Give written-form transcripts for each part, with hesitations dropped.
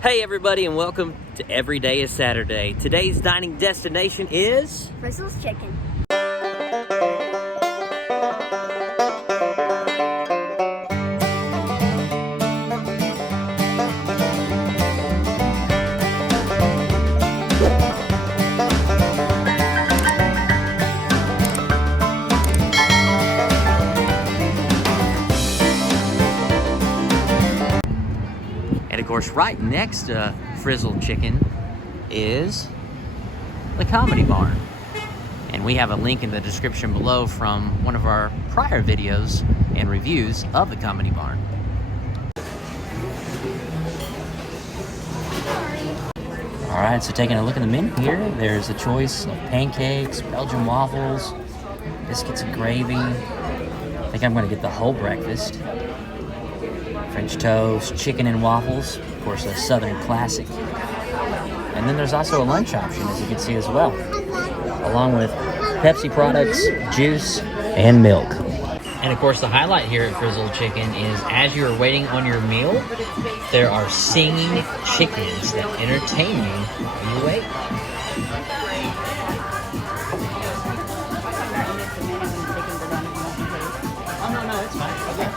Hey everybody, and welcome to Every Day is Saturday. Today's dining destination is Frizzle Chicken. And of course, right next to Frizzle Chicken is the Comedy Barn. And we have a link in the description below from one of our prior videos and reviews of the Comedy Barn. All right, so taking a look at the menu here, there's a choice of pancakes, Belgian waffles, biscuits and gravy. I think I'm gonna get the whole breakfast. French toast, chicken and waffles, of course a Southern classic. And then there's also a lunch option, as you can see as well, along with Pepsi products, juice, and milk. And of course the highlight here at Frizzle Chicken is as you are waiting on your meal, there are singing chickens that entertain you while you wait. Oh, no, it's fine. Okay.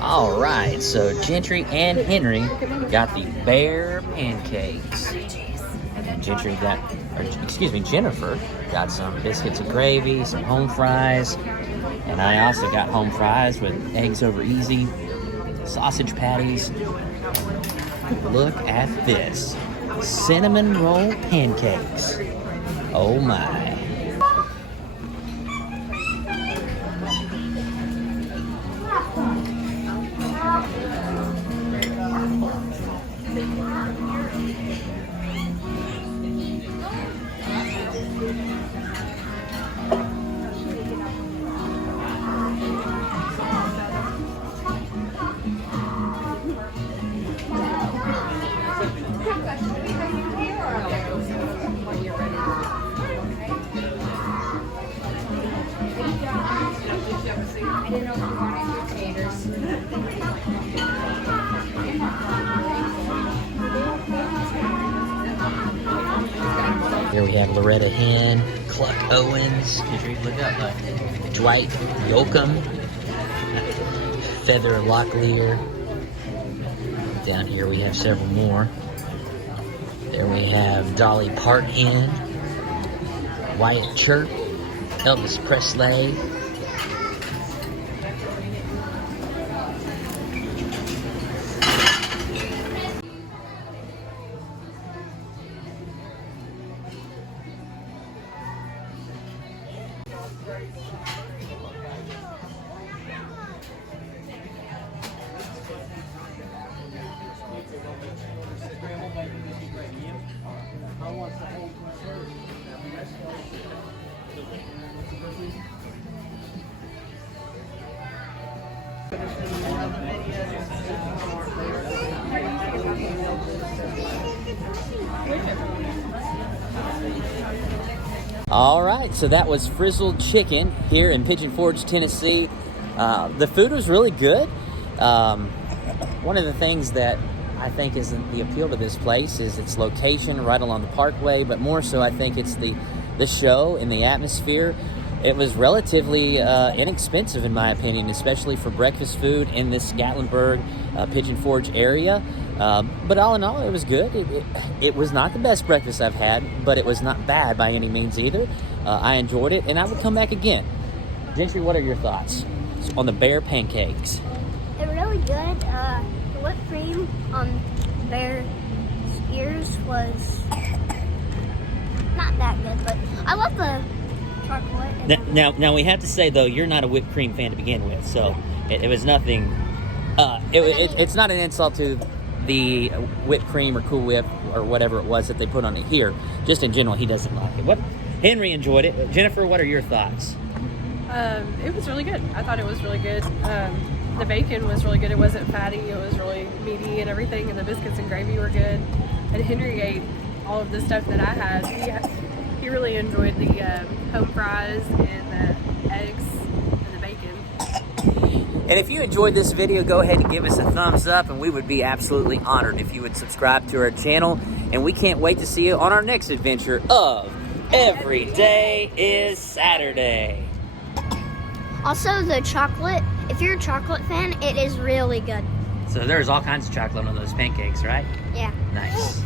All right, so Gentry and Henry got the bear pancakes. Jennifer got some biscuits and gravy, some home fries, and I also got home fries with eggs over easy, sausage patties. Look at this, cinnamon roll pancakes. Oh my. Here we have Loretta Hen, Cluck Owens, Dwight Yoakam, Feather Locklear. Down here we have several more. There we have Dolly Parton, Wyatt Chirp, Elvis Presley. All right, so that was Frizzle Chicken here in Pigeon Forge, Tennessee. The food was really good. One of the things that I think is the appeal to this place is its location right along the Parkway, but more so I think it's the show and the atmosphere. It was relatively inexpensive in my opinion, especially for breakfast food in this Gatlinburg, Pigeon Forge area. But all in all, it was good. It was not the best breakfast I've had, but it was not bad by any means either. I enjoyed it, and I would come back again. Gentry, what are your thoughts on the bear pancakes? They're really good. The whipped cream on bear ears was not that good, but I love the chocolate. Now we have to say though, you're not a whipped cream fan to begin with, so it was nothing. It's not an insult to the whipped cream or Cool Whip or whatever it was that they put on it here. Just in general, he doesn't like it. What Henry enjoyed it. Jennifer, what are your thoughts? It was really good. I thought it was really good. The bacon was really good. It wasn't fatty. It was really meaty and everything. And the biscuits and gravy were good. And Henry ate all of the stuff that I had. He really enjoyed the home fries and the eggs and the bacon. And if you enjoyed this video, go ahead and give us a thumbs up, and we would be absolutely honored if you would subscribe to our channel. And we can't wait to see you on our next adventure of Every Day is Saturday. Also, the chocolate, if you're a chocolate fan, it is really good. So there's all kinds of chocolate on those pancakes, right? Yeah. Nice.